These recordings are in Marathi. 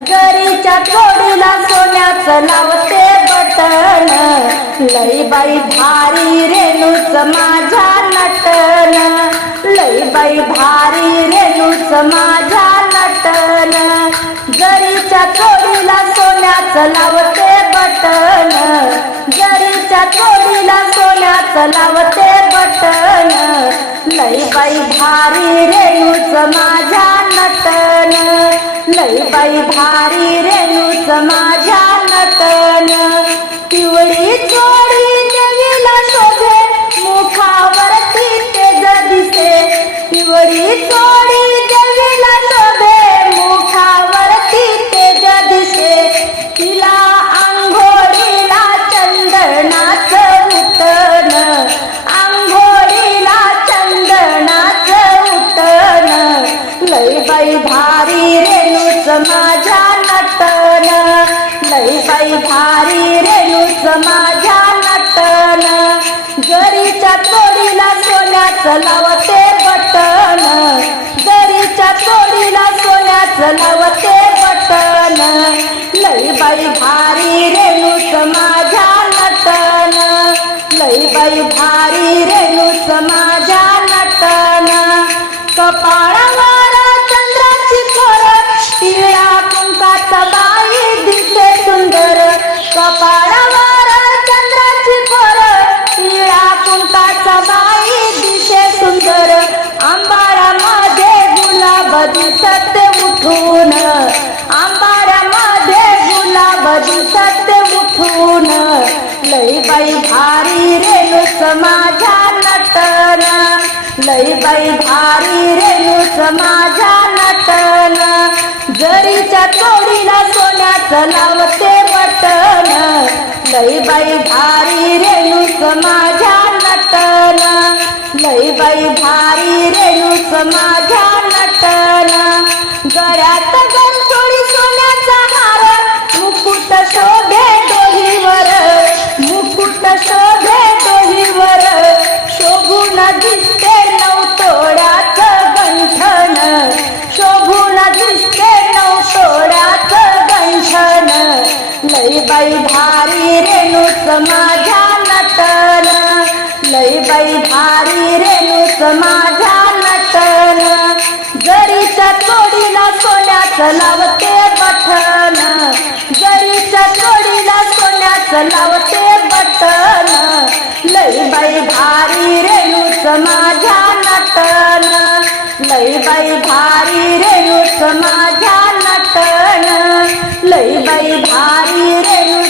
गरीच्या चोडीला सोन्याचं लावते बटन लई बाई भारी रेणूच माझ्या नटन लई बाई भारी रेणूच माझ्या नटन गरीच्या चोडीला सोन्याचं लावते बटन गरीच्या चोडीला सोन्याचं लावते बटन लईबाई भारी रेणूच माझ्या नटन लईबाई भारी रेणूच माझ्या नटन. पिवळी चोळी देवीला शोभे मुखावरती तेज दिसे. पिवळी चोळी कपाळावर चंद्राची खोर पिळा कुंकाचा बाई दिसे सुंदर. कपाळावर चंद्राची खोर पिळा कुंकाचा बाई दिसे सुंदर. आंबाड्यामध्ये गुलाब दिसत उठून. आंबाड्यामध्ये गुलाब दिसत उठून. भारी रेणूच माझ्या नटना. लईबाई भारी रेणूच माझ्या नटन. जरीच्या चोडीला सोन्याचं लावते बटन. लईबाई भारी रेणूच माझ्या नटन. लईबाई भारी रेणूच माझ्या नटन. गळ्यात बाई भारी रेणूच माझ्या नटन लईबाई भारी रेणूच माझ्या नटन जरीच्या तोडीला सोन्याचं लावते बटन जरीच्या तोडीला सोन्याचं लावते बटन लईबाई भारी रेणूच माझ्या नटन लईबाई भारी रेणूच माझ्या नटन लईबाई भारी रे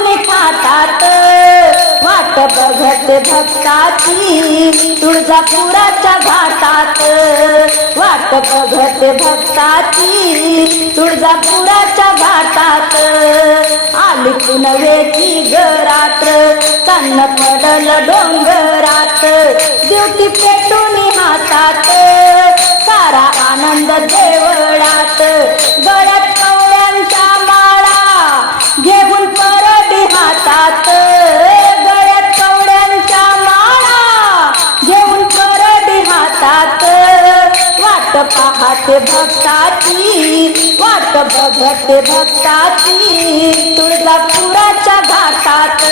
राहून खातात. वाट बघत भक्ताची तुळजापुराच्या घाटात. वाट बघत भक्ताची तुळजापुराच्या घाटात. आली पुनवेची गरात्र कान पडल डोंगरात. ड्युटी पेटून हातात. सारा आनंद देवळात. गळ्यात वाट पाहते भक्ताची वाट बघते भक्ताची. तुळजापुराच्या घाटात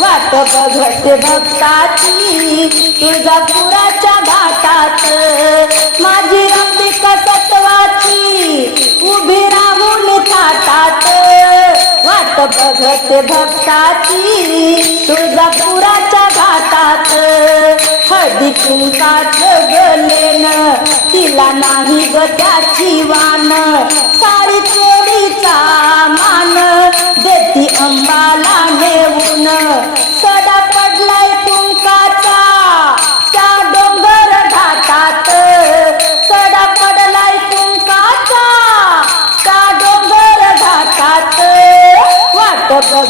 वाट बघते भक्ताची. तुळजापुराच्या घाटात माझी अंबिका भगत भक्ताची तुळजापुराच्या घाटात. हळदी कुंकाच गलेन तिला नाही ग त्याची वान. साडी चोरीचा मान देती अंबाला नेऊन. सड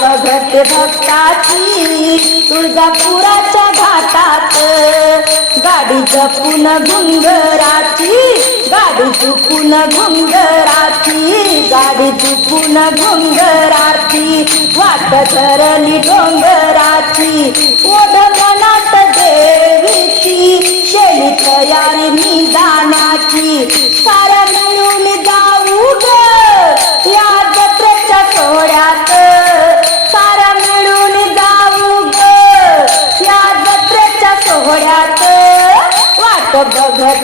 भगत भक्ताची तुळजापुराच्या घाटात. गाडी जपून घुंगराची गाडी चुकून घुंगराची गाडी चुकून घुंगराची वाट धरली डोंगराची. ओढ मनात देवीची शेली तयारी निदानाची. सारा मिळून जाऊ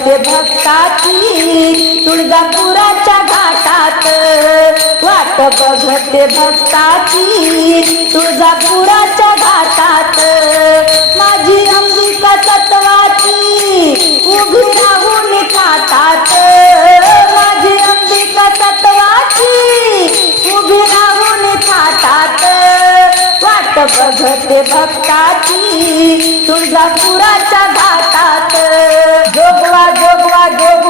ते भक्ताची तुळजापुराच्या घाटात. वाट ते भक्ताची तुळजापुराच्या घाटात. माझी अंबिका तत्वाची उभी राहून खातात. माझी अंबिका तत्वाची उभी राहून खातात. वाट बघत भक्ताची तुळजापुराच्या घाटात. जोगवा जोगवा जोग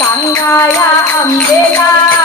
सांगाया अंबेला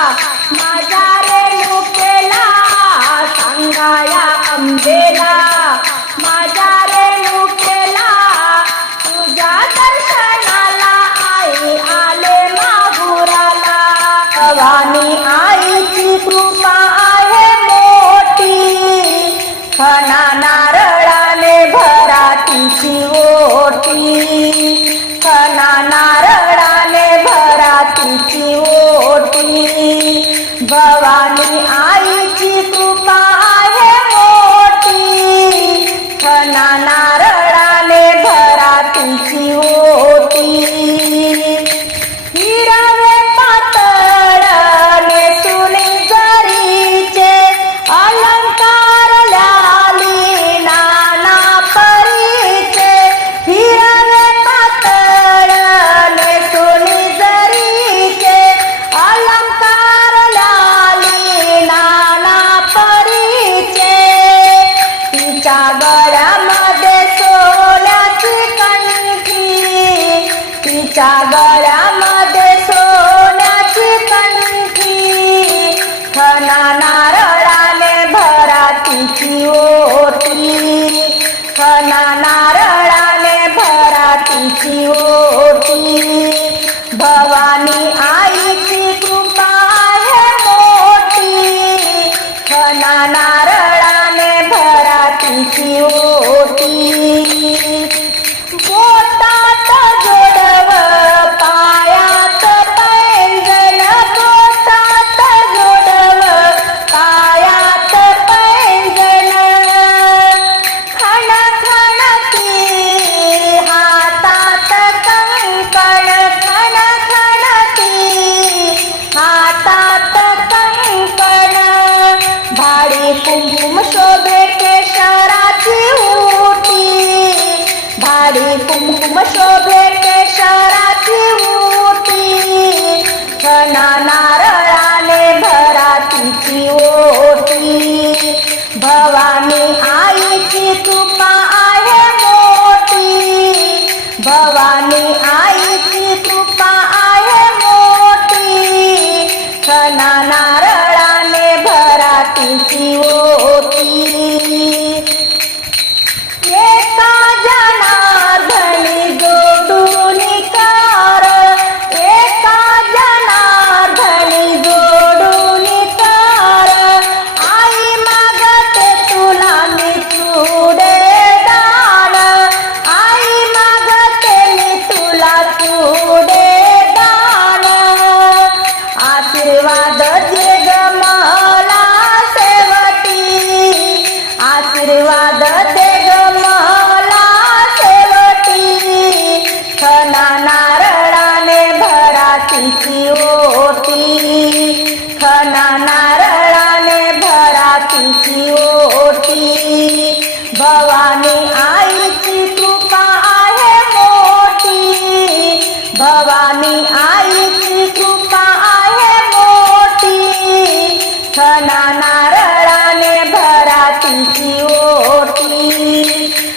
हना नारळाने भरातीची ओटी.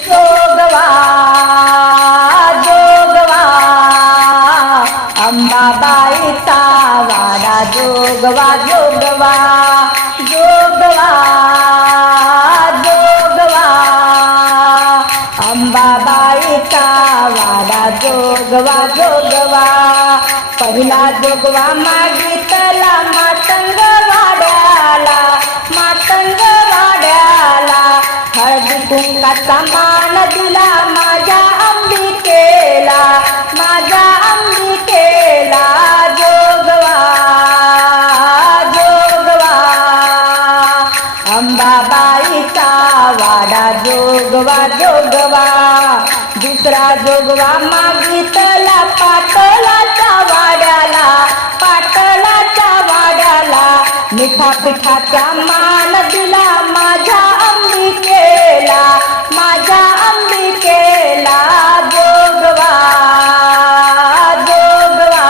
जोगवा जोगवा अंबाबाईचा वाडा जोगवा जोगवा जोगवा जोगवा. अंबाबाईचा वाडा जोगवा जोगवा पहिला जोगवा दुसरा जोगवा मागितला पाटलाच्या वाड्याला पाटलाच्या वाड्याला. मिठा पिठाचा मान दिला माझ्या अंबिकेला माझ्या अंबिकेला जोगवा जोगवा.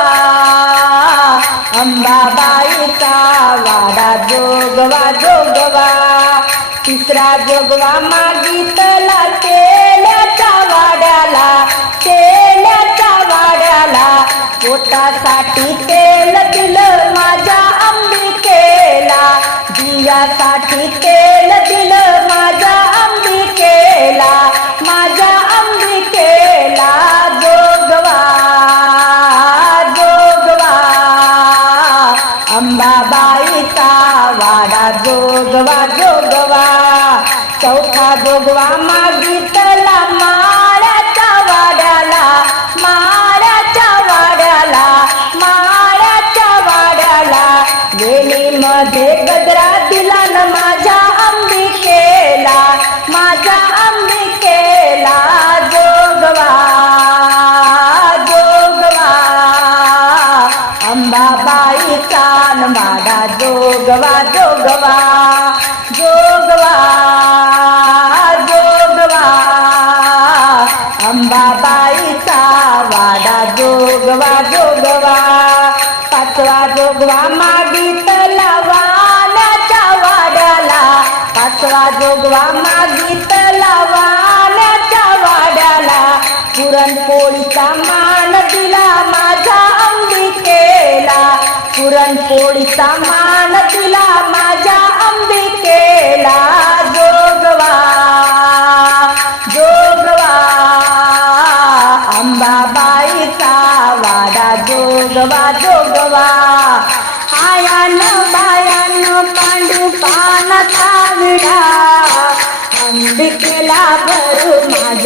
अंबाबाईचा वाडा जोगवा जोगवा. तिसरा जोगवा मा पोटासाठी तेल दिलं माझ्या अंबिकेला. दियासाठी तेल दिलं माझ्या अंबिकेला. माझ्या परवा मागितला वाण्याच्या वाड्याला पुरणपोळीचा मान दिला माझ्या अंबिकेला पुरणपोळीचा मान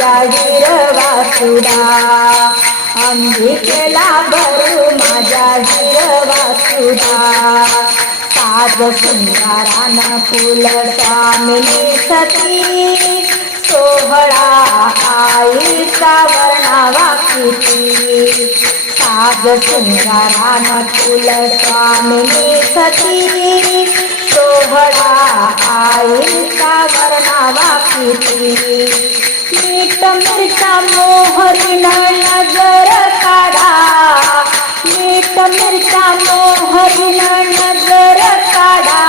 माझ्या वासुदा अंबिकेला भरू माझ्या हिरवा वासुदा साज सुंदराना फुल स्वामिनी सती. सोहळा आईचा वर्णावा किती साज सुंदरान फुल स्वामिनी सती. सोहळा आईचा वर्णावा किती मीठ मिरचा मोहरीन नजर काढा. मीठ मिरचा मोहरीन नजर काढा.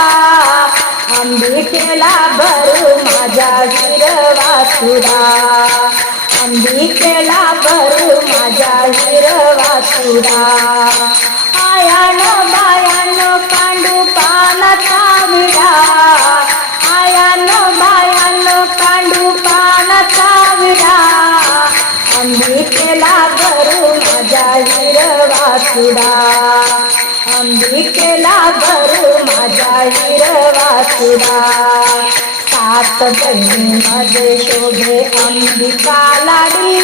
अंबिकेला भरू माझ्या हिरवा सुरा अंबिकेला भरू सुरा आयान बायान पांडू पानाचा विडा. वासुदा अंबिकेला भरू माझा वीर वासुदा सात बहिणीमध्ये शोभे अंबिका लाडी.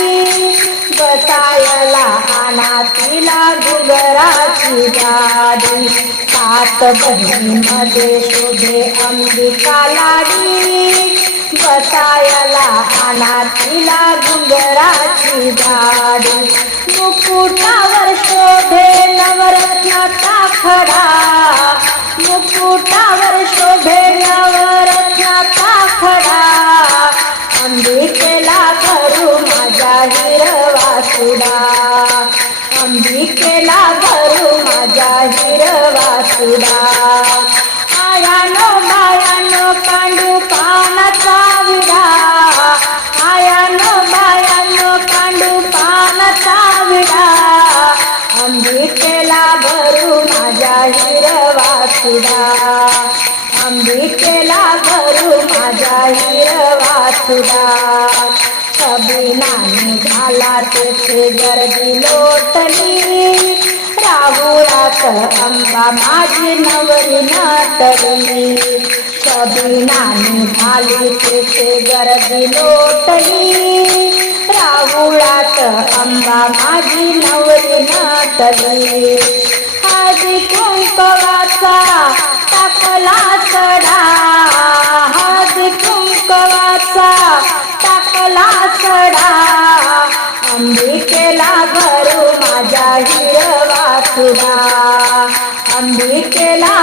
बसायला आणा तिला गुगराची गाडी. सात बहिणीमध्ये शोभे अंबिका लाडी. बसायला आणा तिला घुगराची गाडी. मुकुटावर शोभे नवरत्नाचा खडा. मुकुटावर शोभे नवरत्नाचा खडा. अंबिकेला भरू माझ्या हिरवा सुडा. अंबिकेला भरू माझ्या हिरवा सुडा. हिरवा सुडा झाला तेथे गर्दी लोटली। राहुळात अंबा माझी नवरी नाटली अभिनानी झाली तेथे गर्दी लोटली। राहुळात अंबा माझी नवरी नाटली आधी कुंकवाचा टाकला सडा। हळदी कुंकवाचा टाकला सडा. अंबिकेला भरू माझ्या हिरवा सुरा अंबिकेला